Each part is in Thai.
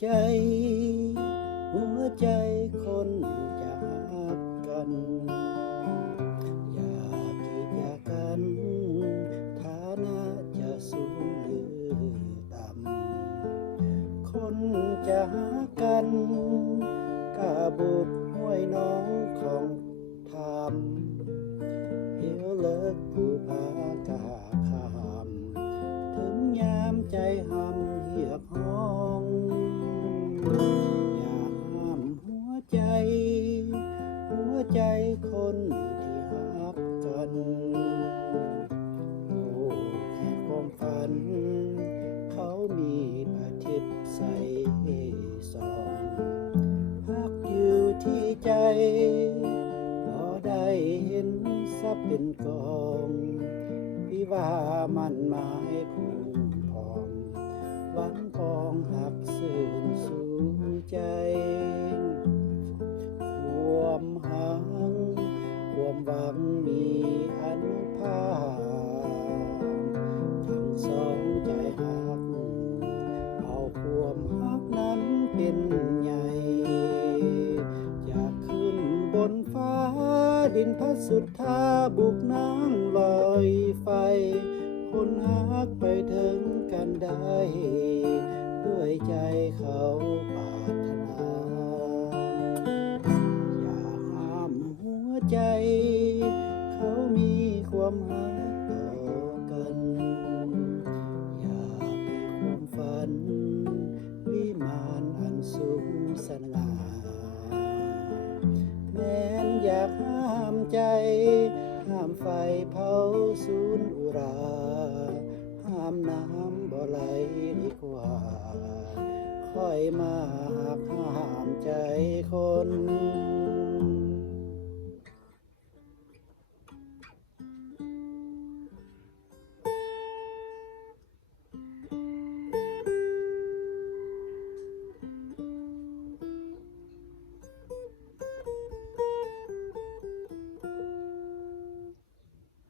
ใจหัวใจคนจะหักกันอย่าคิดอย่ากันฐานะจะสูงหรือต่ำคนจะหักกันกาบุกห้วยน้องของทำเหี่ยวเลิกผู้พากาข้ามถึงยามใจหำเหียบห้องอย่าห้ามหัวใจคนที่หักกันโอ้แค่ความฝันเขามีประทิบใสส่องหักอยู่ที่ใจพอได้เห็นซับเป็นกองพี่ว่ามันหมายพุ่งพองหวังกองหักสื่นสู่ใจความหังความหวังมีอนุภาพทั้งสองใจหักเอาความหักนั้นเป็นใหญ่อยากขึ้นบนฟ้าดินพัดสุดท่าบุกน้ำลอยไฟคนหักไปถึงกันได้ด้วยใจเขาปรารถนาอย่าห้ามหัวใจเขามีความหักต่อกันอย่าปีความฝันวิมานอันสูงสง่าแม้นอยากห้ามใจห้ามไฟเผาสูญอุราห้ามน้ำบ่ไหลดีกว่าค่อยมาหักห้ามใจคน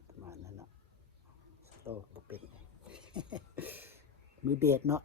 ประมาณนั้นเนาะโลกบ่เป็น มือเบสเนาะ